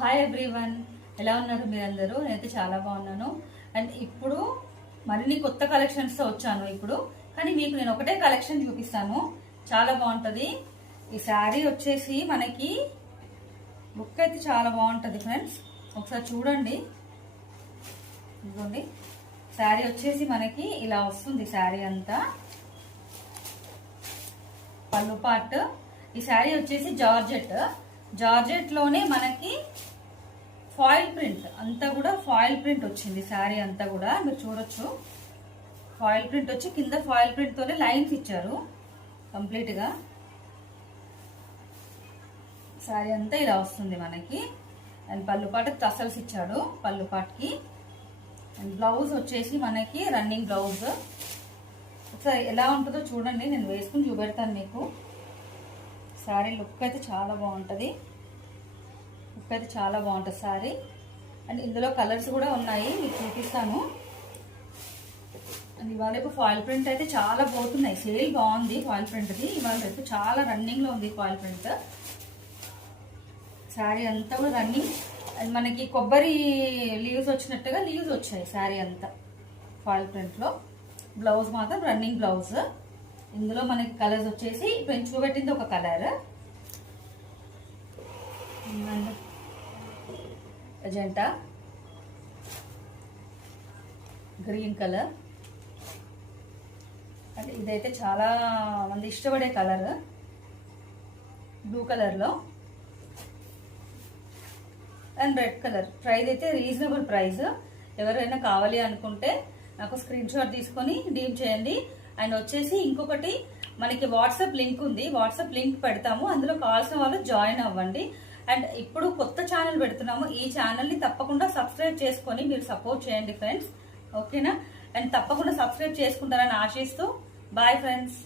Hi everyone, ఎలా ఉన్నారు మీరందరూ? నేనైతే చాలా బాగున్నాను. అండ్ ఇప్పుడు మరిన్ని కొత్త కలెక్షన్స్తో వచ్చాను ఇప్పుడు. కానీ మీకు నేను ఒకటే కలెక్షన్ చూపిస్తాను, చాలా బాగుంటుంది. ఈ శారీ వచ్చేసి మనకి లుక్ అయితే చాలా బాగుంటుంది ఫ్రెండ్స్, ఒకసారి చూడండి. ఇదిగోండి, శారీ వచ్చేసి మనకి ఇలా వస్తుంది. శారీ అంతా పళ్ళు పార్ట్. ఈ శారీ వచ్చేసి జార్జెట్ లోనే మనకి ఫాయిల్ ప్రింట్ అంతా కూడా ఫాయిల్ ప్రింట్ వచ్చింది. శారీ అంతా కూడా మీరు చూడొచ్చు, ఫాయిల్ ప్రింట్ వచ్చి కింద ఫాయిల్ ప్రింట్ తోనే లైన్స్ ఇచ్చారు కంప్లీట్ గా. శారీ అంతా ఇలా వస్తుంది మనకి. అండ్ పళ్ళు పాటు టసల్స్ ఇచ్చాడు పళ్ళు పాటుకి. అండ్ బ్లౌజ్ వచ్చేసి మనకి రన్నింగ్ బ్లౌజ్. ఒకసారి ఎలా ఉంటుందో చూడండి, నేను వేసుకుని చూపెడతాను మీకు. శారీ లుక్ అయితే చాలా బాగుంటుంది, శారీ. అండ్ ఇందులో కలర్స్ కూడా ఉన్నాయి, మీకు చూపిస్తాను. అండ్ ఇవాళ రేపు ఫాయిల్ ప్రింట్ అయితే చాలా పోతున్నాయి, సేల్ బాగుంది ఫాయిల్ ప్రింట్ది. ఇవాళ రేపు చాలా రన్నింగ్లో ఉంది ఫాయిల్ ప్రింట్. శారీ అంతా కూడా రన్నింగ్. అండ్ మనకి కొబ్బరి లీవ్స్ వచ్చినట్టుగా లీవ్స్ వచ్చాయి శారీ అంతా ఫాయిల్ ప్రింట్లో. బ్లౌజ్ మాత్రం రన్నింగ్ బ్లౌజ్. ఇందులో మనకి కలర్స్ వచ్చేసి ఇప్పుడు చూపెట్టింది ఒక కలర్, అజంటా గ్రీన్ కలర్. అంటే ఇదైతే చాలా మంది ఇష్టపడే కలర్, బ్లూ కలర్లో. And red colour. ప్రైస్ అయితే రీజనబుల్ ప్రైస్. ఎవరైనా కావాలి అనుకుంటే నాకు స్క్రీన్ షాట్ తీసుకొని డీమ్ చేయండి. అండ్ వచ్చేసి ఇంకొకటి, మనకి వాట్సాప్ లింక్ ఉంది, వాట్సాప్ లింక్ పెడతాము, అందులో కావాల్సిన వాళ్ళు జాయిన్ అవ్వండి. అండ్ ఇప్పుడు కొత్త ఛానల్ పెడుతున్నాము, ఈ ఛానల్ని తప్పకుండా సబ్స్క్రైబ్ చేసుకొని మీరు సపోర్ట్ చేయండి ఫ్రెండ్స్, ఓకేనా? అండ్ తప్పకుండా సబ్స్క్రైబ్ చేసుకుంటారని ఆశిస్తూ బాయ్ ఫ్రెండ్స్.